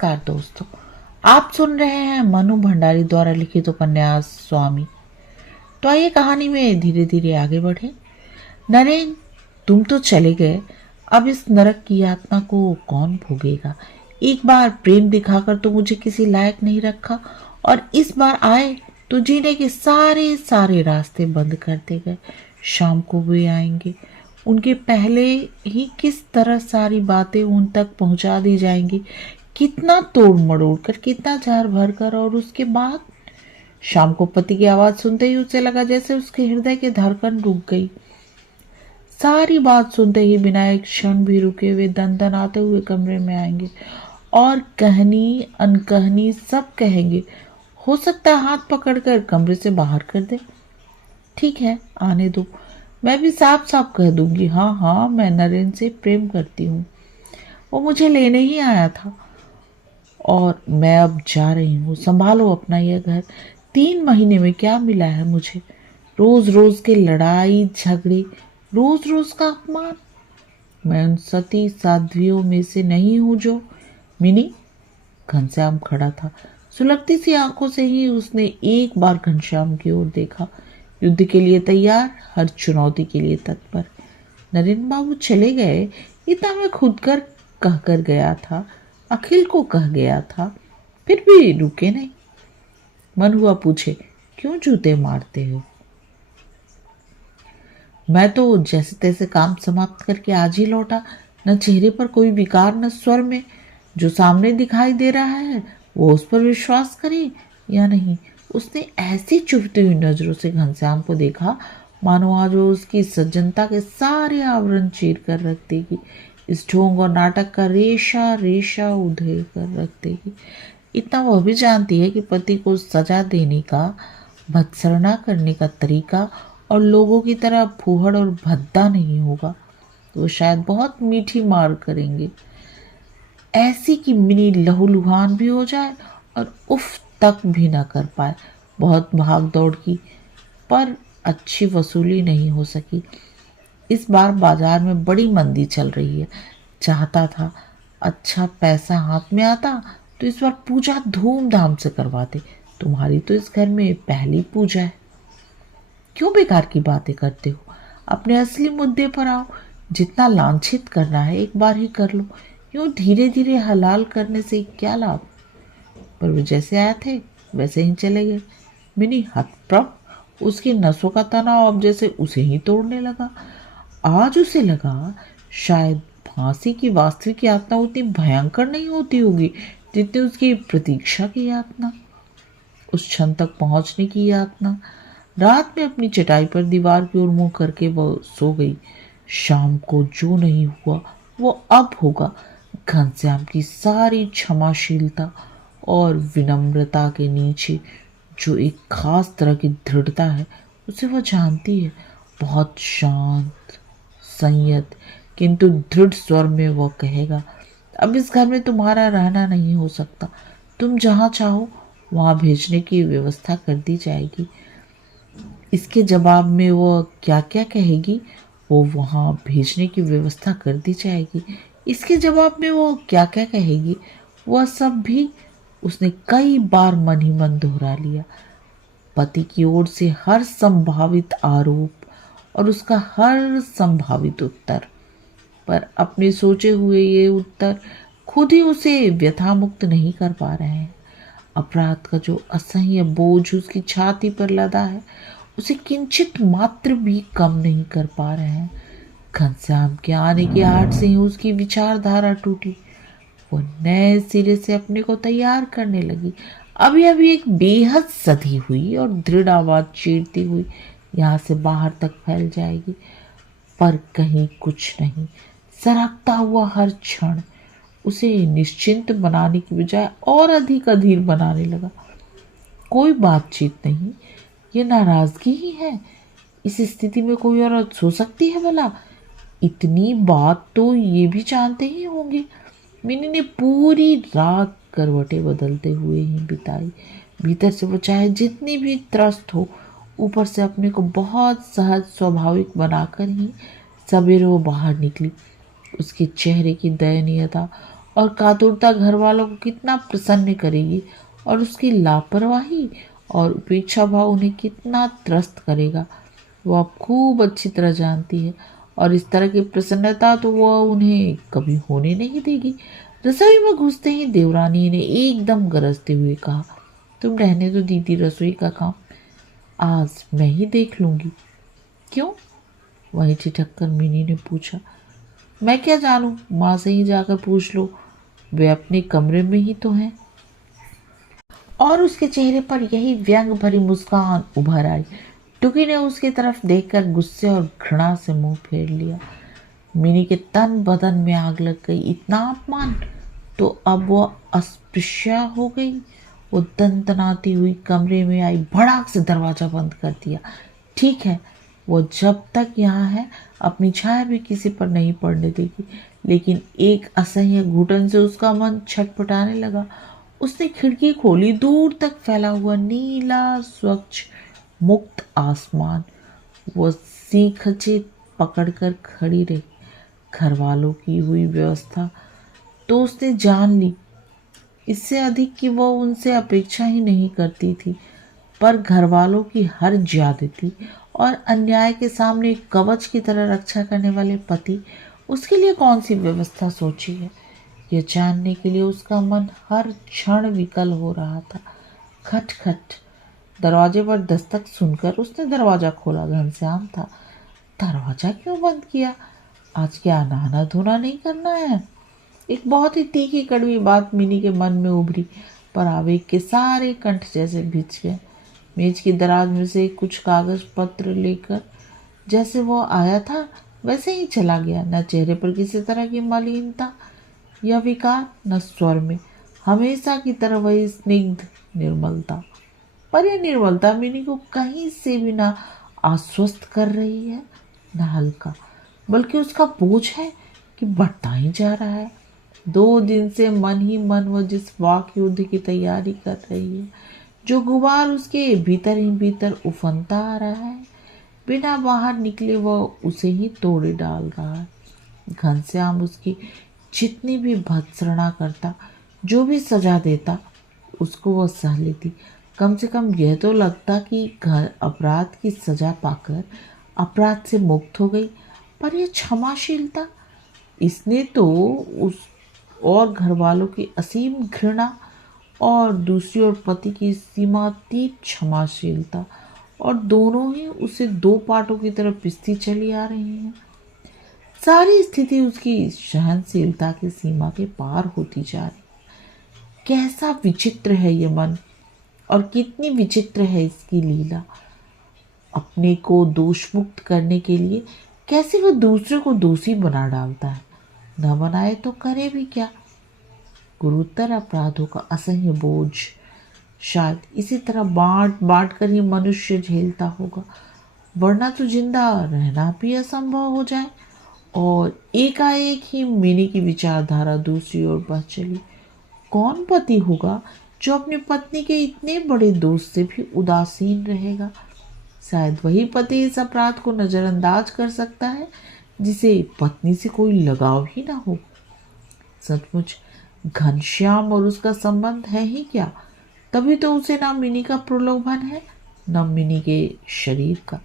नमस्कार दोस्तों। आप सुन रहे हैं मनु भंडारी द्वारा लिखित उपन्यास स्वामी। तो आइए कहानी में धीरे धीरे आगे बढ़े। नरेन, तुम तो चले गए, अब इस नरक की यातना को कौन भोगेगा। एक बार प्रेम दिखाकर तो मुझे किसी लायक नहीं रखा, और इस बार आए तो जीने के सारे सारे रास्ते बंद करते गए। शाम को वे आएंगे, उनके पहले ही किस तरह सारी बातें उन तक पहुंचा दी जाएंगी, कितना तोड़ मड़ोड़ कर, कितना जार भर कर। और उसके बाद शाम को पति की आवाज सुनते ही उसे लगा जैसे उसके हृदय की धड़कन रुक गई। सारी बात सुनते ही बिना एक क्षण भी रुके वे दन दन आते हुए कमरे में आएंगे और कहनी अनकहनी सब कहेंगे। हो सकता है हाथ पकड़कर कमरे से बाहर कर दे। ठीक है, आने दो, मैं भी साफ साफ कह दूंगी, हाँ हाँ, मैं नरेन से प्रेम करती हूँ। वो मुझे लेने ही आया था और मैं अब जा रही हूँ। संभालो अपना यह घर। 3 महीने में क्या मिला है मुझे? रोज रोज के लड़ाई झगड़े, रोज रोज का अपमान। मैं उन सती साध्वियों में से नहीं हूँ जो। मिनी, घनश्याम खड़ा था। सुलगती सी आंखों से ही उसने एक बार घनश्याम की ओर देखा। युद्ध के लिए तैयार, हर चुनौती के लिए तत्पर। नरेन बाबू चले गए, इतना मैं खुद कर कह कर गया था, अखिल को कह गया था, फिर भी रुके नहीं। मन हुआ पूछे, क्यों जूते मारते हो? मैं तो जैसे तैसे काम समाप्त करके आज ही लौटा। न चेहरे पर कोई विकार, न स्वर में। जो सामने दिखाई दे रहा है वो उस पर विश्वास करे या नहीं। उसने ऐसी चुभती हुई नजरों से घनश्याम को देखा मानो आज वो उसकी सज्जनता के सारे आवरण चीर कर रख देगी, इस ढोंग और नाटक का रेशा रेशा उधेड़ कर रख देगी। इतना वह भी जानती है कि पति को सजा देने का, भत्सना करने का तरीका और लोगों की तरह फूहड़ और भद्दा नहीं होगा। तो वो शायद बहुत मीठी मार करेंगे, ऐसी कि मिनी लहूलुहान भी हो जाए और उफ तक भी ना कर पाए। बहुत भाग दौड़ की, पर अच्छी वसूली नहीं हो सकी। इस बार बाजार में बड़ी मंदी चल रही है। चाहता था अच्छा पैसा हाथ में आता तो इस बार पूजा धूमधाम से करवाते। तुम्हारी तो इस घर में पहली पूजा है। क्यों बेकार की बातें करते हो? अपने असली मुद्दे पर आओ। जितना लांछित करना है एक बार ही कर लो। यूं धीरे धीरे हलाल करने से क्या लाभ? पर वे जैसे आए थे वैसे ही चले गए। मिनी हतप्रभ, उसकी नसों का तनाव अब जैसे उसे ही तोड़ने लगा। आज उसे लगा शायद फांसी की वास्तविक यातना उतनी भयंकर नहीं होती होगी जितनी उसकी प्रतीक्षा की यातना, उस क्षण तक पहुंचने की यातना। रात में अपनी चटाई पर दीवार की ओर मुंह करके वह सो गई। शाम को जो नहीं हुआ वो अब होगा। घनश्याम की सारी क्षमाशीलता और विनम्रता के नीचे जो एक खास तरह की दृढ़ता है उसे वह जानती है। बहुत शांत, संयत किंतु दृढ़ स्वर में वह कहेगा, अब इस घर में तुम्हारा रहना नहीं हो सकता। तुम जहाँ चाहो वहाँ भेजने की व्यवस्था कर दी जाएगी। इसके जवाब में वो क्या क्या कहेगी, वो वहाँ भेजने की व्यवस्था कर दी जाएगी। इसके जवाब में वो क्या क्या कहेगी, वह सब भी उसने कई बार मन ही मन दोहरा लिया। पति की ओर से हर संभावित आरोप और उसका हर संभावित उत्तर, पर अपने सोचे हुए ये उत्तर खुद ही उसे व्यथामुक्त नहीं कर पा रहे हैं। अपराध का जो असह्य बोझ उसकी छाती पर लदा है उसे किंचित मात्र भी कम नहीं कर पा रहे हैं। घनश्याम के आने की आहट से ही उसकी विचारधारा टूटी। वो नए सिरे से अपने को तैयार करने लगी। अभी अभी एक बेहद सधी हुई और दृढ़ आवाज चीरती हुई यहाँ से बाहर तक फैल जाएगी, पर कहीं कुछ नहीं। सरकता हुआ हर क्षण उसे निश्चिंत बनाने की बजाय और अधिक अधीर बनाने लगा। कोई बातचीत नहीं, ये नाराजगी ही है। इस स्थिति में कोई औरत सो सकती है भला? इतनी बात तो ये भी जानते ही होंगे। मिनी ने पूरी रात करवटें बदलते हुए ही बिताई। भीतर से वो चाहे जितनी भी त्रस्त हो, ऊपर से अपने को बहुत सहज स्वाभाविक बनाकर ही सवेरे वो बाहर निकली। उसके चेहरे की दयनीयता और कातुरता घर वालों को कितना प्रसन्न करेगी, और उसकी लापरवाही और उपेक्षा भाव उन्हें कितना त्रस्त करेगा, वो आप खूब अच्छी तरह जानती है। और इस तरह की प्रसन्नता तो वह उन्हें कभी होने नहीं देगी। रसोई में घुसते ही देवरानी ने एकदम गरजते हुए कहा, तुम रहने दो दीदी, रसोई का काम आज मैं ही देख लूंगी। क्यों? वहीं ठिठक कर मिनी ने पूछा। मैं क्या जानूं, माँ से ही जाकर पूछ लो, वे अपने कमरे में ही तो हैं। और उसके चेहरे पर यही व्यंग भरी मुस्कान उभर आई। टुकी ने उसकी तरफ देखकर गुस्से और घृणा से मुंह फेर लिया। मिनी के तन बदन में आग लग गई। इतना अपमान! तो अब वह अस्पृश्य हो गई। वो दंदनाती हुई कमरे में आई, भड़ाक से दरवाजा बंद कर दिया। ठीक है, वो जब तक यहाँ है अपनी छाया भी किसी पर नहीं पड़ने देगी। लेकिन एक असह्य घुटन से उसका मन छटपटाने लगा। उसने खिड़की खोली। दूर तक फैला हुआ नीला स्वच्छ मुक्त आसमान। वो सीखचे पकड़कर खड़ी रही। घर वालों की हुई व्यवस्था तो उसने जान ली, इससे अधिक कि वह उनसे अपेक्षा ही नहीं करती थी। पर घर वालों की हर ज्यादती और अन्याय के सामने एक कवच की तरह रक्षा करने वाले पति उसके लिए कौन सी व्यवस्था सोची है, यह जानने के लिए उसका मन हर क्षण विकल हो रहा था। खट खट। दरवाजे पर दस्तक सुनकर उसने दरवाजा खोला। घनश्याम था। दरवाजा क्यों बंद किया? आज क्या नहाना धोना नहीं करना है? एक बहुत ही तीखी कड़वी बात मिनी के मन में उभरी, पर आवेग के सारे कंठ जैसे भिज गए। मेज की दराज में से कुछ कागज पत्र लेकर जैसे वो आया था वैसे ही चला गया। न चेहरे पर किसी तरह की मलिनता या विकार, न स्वर में हमेशा की तरह वही स्निग्ध निर्मलता। पर यह निर्मलता मिनी को कहीं से भी ना आश्वस्त कर रही है, न हल्का, बल्कि उसका बोझ है कि बढ़ता ही जा रहा है। 2 दिन से मन ही मन वो जिस वाक युद्ध की तैयारी कर रही है, जो गुबार उसके भीतर ही भीतर उफनता आ रहा है, बिना बाहर निकले वह उसे ही तोड़े डाल रहा है। घनश्याम उसकी जितनी भी भत्सना करता, जो भी सजा देता, उसको वह सह लेती। कम से कम यह तो लगता कि घर अपराध की सजा पाकर अपराध से मुक्त हो गई। पर यह क्षमाशीलता, इसने तो उस और घर वालों की असीम घृणा और दूसरी ओर पति की सीमातीत क्षमाशीलता, और दोनों ही उसे 2 पार्टों की तरह पिसती चली आ रही हैं। सारी स्थिति उसकी सहनशीलता की सीमा के पार होती जा रही। कैसा विचित्र है ये मन, और कितनी विचित्र है इसकी लीला। अपने को दोषमुक्त करने के लिए कैसे वह दूसरे को दोषी बना डालता है। न बनाए तो करे भी क्या। गुरुतर अपराधों का असह्य बोझ शायद इसी तरह बांट बांट कर ही मनुष्य झेलता होगा, वरना तो जिंदा रहना भी असंभव हो जाए। और एकाएक ही मिनी की विचारधारा दूसरी ओर बढ़ चली। कौन पति होगा जो अपनी पत्नी के इतने बड़े दोष से भी उदासीन रहेगा? शायद वही पति इस अपराध को नजरअंदाज कर सकता है जिसे पत्नी से कोई लगाव ही ना हो। सचमुच घनश्याम और उसका संबंध है ही क्या? तभी तो उसे ना मिनी का प्रलोभन है, न मिनी के शरीर का।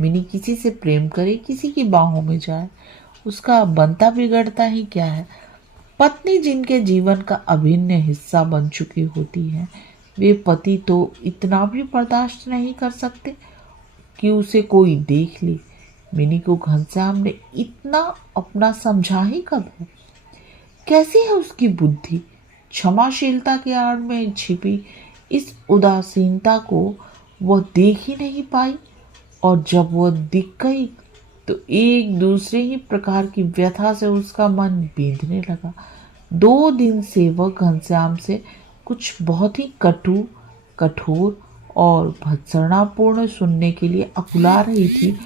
मिनी किसी से प्रेम करे, किसी की बाहों में जाए, उसका बनता बिगड़ता ही क्या है। पत्नी जिनके जीवन का अभिन्न हिस्सा बन चुकी होती है, वे पति तो इतना भी बर्दाश्त नहीं कर सकते कि उसे कोई देख ले। मिनी को घनश्याम ने इतना अपना समझा ही कब है? कैसी है उसकी बुद्धि? क्षमाशीलता के आड़ में छिपी इस उदासीनता को वह देख ही नहीं पाई, और जब वह दिख गई तो एक दूसरे ही प्रकार की व्यथा से उसका मन बींधने लगा। 2 दिन से वह घनश्याम से कुछ बहुत ही कटु, कठोर और भत्सनापूर्ण सुनने के लिए अकुला रही थी,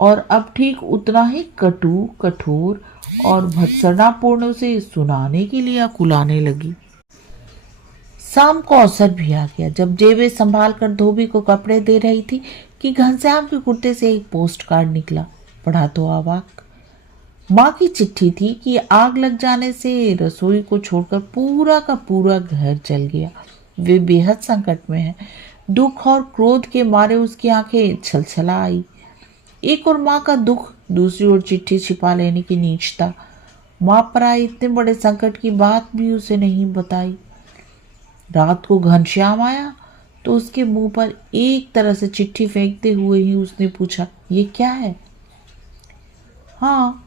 और अब ठीक उतना ही कटु, कठोर और भत्सनापूर्ण उसे सुनाने के लिए अकुलाने लगी। शाम को अवसर भी आ गया जब जेबें संभाल कर धोबी को कपड़े दे रही थी कि घनश्याम के कुर्ते से एक पोस्ट कार्ड निकला। पढ़ा तो अवाक। माँ की चिट्ठी थी कि आग लग जाने से रसोई को छोड़कर पूरा का पूरा घर जल गया। वे बेहद संकट में हैं। दुख और क्रोध के मारे उसकी आंखें छलछला आई। एक और माँ का दुख, दूसरी ओर चिट्ठी छिपा लेने की नीचता। माँ पर आए इतने बड़े संकट की बात भी उसे नहीं बताई। रात को घनश्याम आया तो उसके मुंह पर एक तरह से चिट्ठी फेंकते हुए ही उसने पूछा, ये क्या है? हाँ,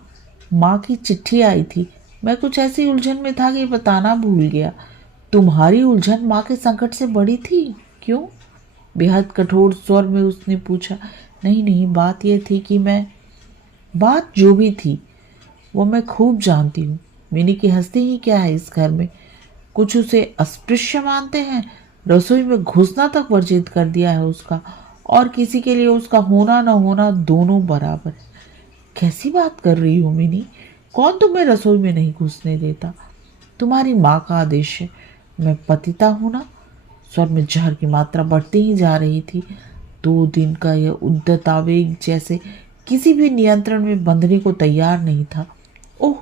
माँ की चिट्ठी आई थी। मैं कुछ ऐसी उलझन में था कि बताना भूल गया। तुम्हारी उलझन माँ के संकट से बड़ी थी? क्यों? बेहद कठोर स्वर में उसने पूछा। नहीं नहीं, बात यह थी कि बात जो भी थी वो मैं खूब जानती हूँ। मिनी की हस्ती ही क्या है इस घर में। कुछ उसे अस्पृश्य मानते हैं, रसोई में घुसना तक वर्जित कर दिया है उसका, और किसी के लिए उसका होना न होना दोनों बराबर है। कैसी बात कर रही हो मिनी? कौन तुम्हें रसोई में नहीं घुसने देता? तुम्हारी माँ का आदेश है। मैं पतिता हूं ना। स्वर में जहर की मात्रा बढ़ती ही जा रही थी। 2 दिन का यह उद्दत आवेग जैसे किसी भी नियंत्रण में बंधने को तैयार नहीं था। ओह!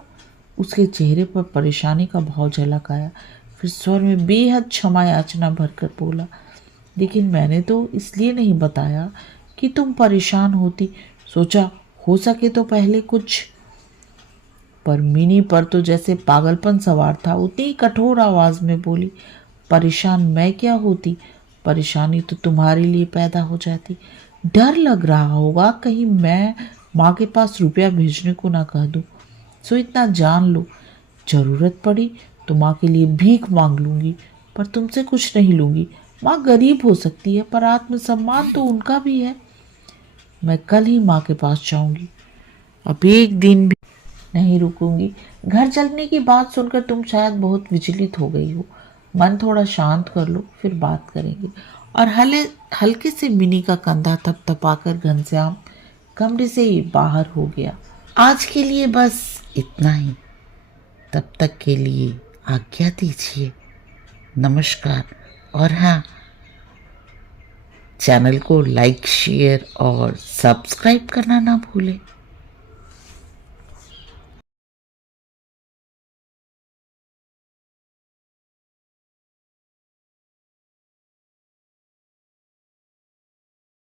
उसके चेहरे पर परेशानी का भाव झलक आया। फिर स्वर में बेहद क्षमा याचना भरकर बोला, लेकिन मैंने तो इसलिए नहीं बताया कि तुम परेशान होती। सोचा हो सके तो पहले कुछ। पर मिनी पर तो जैसे पागलपन सवार था। उतनी कठोर आवाज में बोली, परेशान मैं क्या होती? परेशानी तो तुम्हारे लिए पैदा हो जाती। डर लग रहा होगा कहीं मैं माँ के पास रुपया भेजने को ना कह दूं। सो इतना जान लो, जरूरत पड़ी तो माँ के लिए भीख मांग लूंगी, पर तुमसे कुछ नहीं लूंगी। माँ गरीब हो सकती है, पर आत्मसम्मान तो उनका भी है। मैं कल ही माँ के पास जाऊंगी। अब एक दिन भी नहीं रुकूंगी। घर जलने की बात सुनकर तुम शायद बहुत विचलित हो गई हो। मन थोड़ा शांत कर लो, फिर बात करेंगे। और हल्के से मिनी का कंधा थपथपाकर घनश्याम कमरे से बाहर हो गया। आज के लिए बस इतना ही। तब तक के लिए आज्ञा दीजिए। नमस्कार। और हाँ, चैनल को लाइक, शेयर और सब्सक्राइब करना ना भूलें।